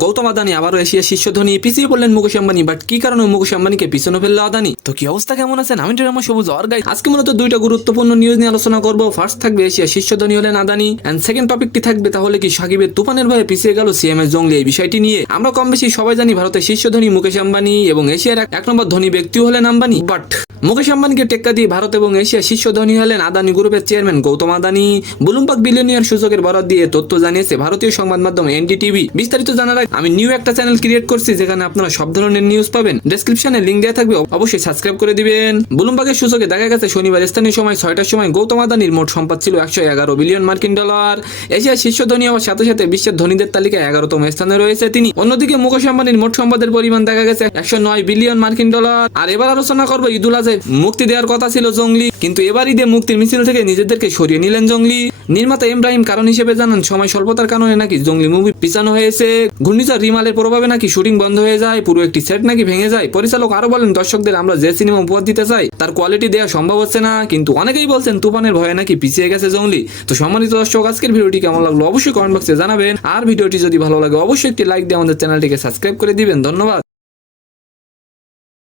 গৌতম আদানি আবারও এশিয়ার শীর্ষ ধনী, পিছিয়ে পড়লেন মুকেশ আম্বানি। বাট কি কারণে মুকেশ আম্বানিকে পিছনে ফেললো আদানি? তো কি অবস্থা, কেমন আছেন? আমি ড্রামা সবুজ আর গাইস, আজকে মূলত দুইটা গুরুত্বপূর্ণ নিউজ নিয়ে আলোচনা করব। ফার্স্ট থাকবে এশিয়ার শীর্ষ ধনী হলেন আদানি, এন্ড সেকেন্ড টপিকটি থাকবে তাহলে কি সাকিবের তুফানের ভয়ে পিছিয়ে গেল সিএমএস জঙ্গলি। এই বিষয়টি নিয়ে আমরা কম বেশি সবাই জানি ভারতের শীর্ষ ধনী মুকেশ আম্বানি এবং এশিয়ার এক নম্বর ধনী ব্যক্তিও হলেন আম্বানি। বাট মুকেশ আম্বানিকে টেক্কা দিয়ে ভারত এবং এশিয়ার শীর্ষ ধনী হলেন আদানি গ্রুপের chairman Gautam Adani. Bloomberg billionaire সূচকের বরাত দিয়ে তথ্য জানিয়েছে ভারতীয় সংবাদ মাধ্যম এনডিটিভি। বিস্তারিত জানার আগে আমি নিউ একটা চ্যানেল ক্রিয়েট করছি যেখানে আপনারা সব ধরনের নিউজ পাবেন। ডেসক্রিপশনে লিংক দেওয়া থাকবে, অবশ্যই সাবস্ক্রাইব করে দিবেন। ব্লুমবার্গের সূচকে দেখা গেছে শনিবার স্থানীয় সময় 6টার সময় গৌতম আদানির মোট সম্পদ ছিল 111 বিলিয়ন মার্কিন ডলার। এশিয়ার শীর্ষ ধনী হওয়ার সাথে সাথে বিশ্বের ধনীদের তালিকায় 11তম স্থানে রয়েছে তিনি। অন্যদিকে মুকেশ আম্বানির মোট সম্পদের পরিমাণ দেখা গেছে 109 বিলিয়ন মার্কিন ডলার। আর এবার আলোচনা করবো ঈদুল আজহায় মুক্তি দেওয়ার কথা ছিল জঙ্গলি, কিন্তু এবার ঈদে মুক্তির মিছিল থেকে নিজেদেরকে সরিয়ে নিলেন জঙ্গলি। নির্মাতা ইব্রাহিম কারণ হিসেবে জানান সময় স্বল্পতার কারণে নাকি জঙ্গলি মুভি পিছানো হয়েছে। ঘূর্ণিঝড় রিমালের প্রভাবে নাকি শুটিং বন্ধ হয়ে যায়, পুরো একটি সেট নাকি ভেঙে যায়। পরিচালক আরো বলেন দর্শকদের আমরা যে সিনেমা উপহার দিতে চাই তার কোয়ালিটি দেওয়া সম্ভব হচ্ছে না, কিন্তু অনেকেই বলছেন তুফানের ভয়ে নাকি পিছিয়ে গেছে জঙ্গলি। তো সম্মানিত দর্শক, আজকের ভিডিওটি কেমন লাগলো অবশ্যই কমেন্ট বক্সে জানাবেন। আর ভিডিওটি যদি ভালো লাগে অবশ্যই একটি লাইক দিয়ে আমাদের চ্যানেলটিকে সাবস্ক্রাইব করে দিবেন। ধন্যবাদ।